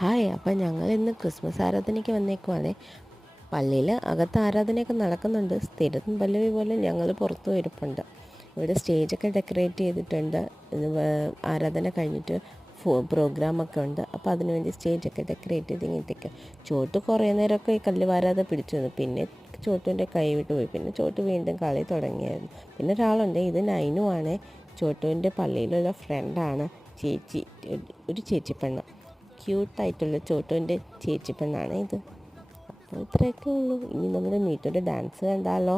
Hi, അപ്പം ഞങ്ങൾ ഇന്ന് ക്രിസ്മസ് ആരാധനയ്ക്ക് വന്നേക്കുവാണേ. പള്ളിയിൽ അകത്ത് ആരാധനയൊക്കെ നടക്കുന്നുണ്ട്. സ്ഥിരം പല്ലവി പോലെ ഞങ്ങൾ പുറത്തും ഇരിപ്പുണ്ട്. ഇവിടെ സ്റ്റേജൊക്കെ ഡെക്കറേറ്റ് ചെയ്തിട്ടുണ്ട്. ആരാധന കഴിഞ്ഞിട്ട് പ്രോഗ്രാമൊക്കെ ഉണ്ട്. അപ്പോൾ അതിനുവേണ്ടി സ്റ്റേജൊക്കെ ഡെക്കറേറ്റ് ചെയ്ത് ഇങ്ങനത്തേക്ക് ചോട്ട് കുറേ നേരമൊക്കെ ഈ കല്ല് വാരാതെ പിടിച്ചു നിന്നു. പിന്നെ ചോട്ടുൻ്റെ കൈ വിട്ട് പോയി. പിന്നെ ചോട്ട് വീണ്ടും കളി തുടങ്ങിയായിരുന്നു. പിന്നെ ഒരാളുണ്ട്, ഇത് നൈനു ആണ്. ചോട്ടുവിൻ്റെ പള്ളിയിലുള്ള ഫ്രണ്ടാണ്. ചേച്ചി, ഒരു ചേച്ചി പെണ്ണ്, ക്യൂട്ടായിട്ടുള്ള ചോട്ടുവിൻ്റെ ചേച്ചി പെണ്ണാണ് ഇത്. അപ്പോൾ ഇത്രയൊക്കെ ഉള്ളൂ. ഇനി നമ്മുടെ മീറ്റോയുടെ ഡാൻസ് കണ്ടാലോ?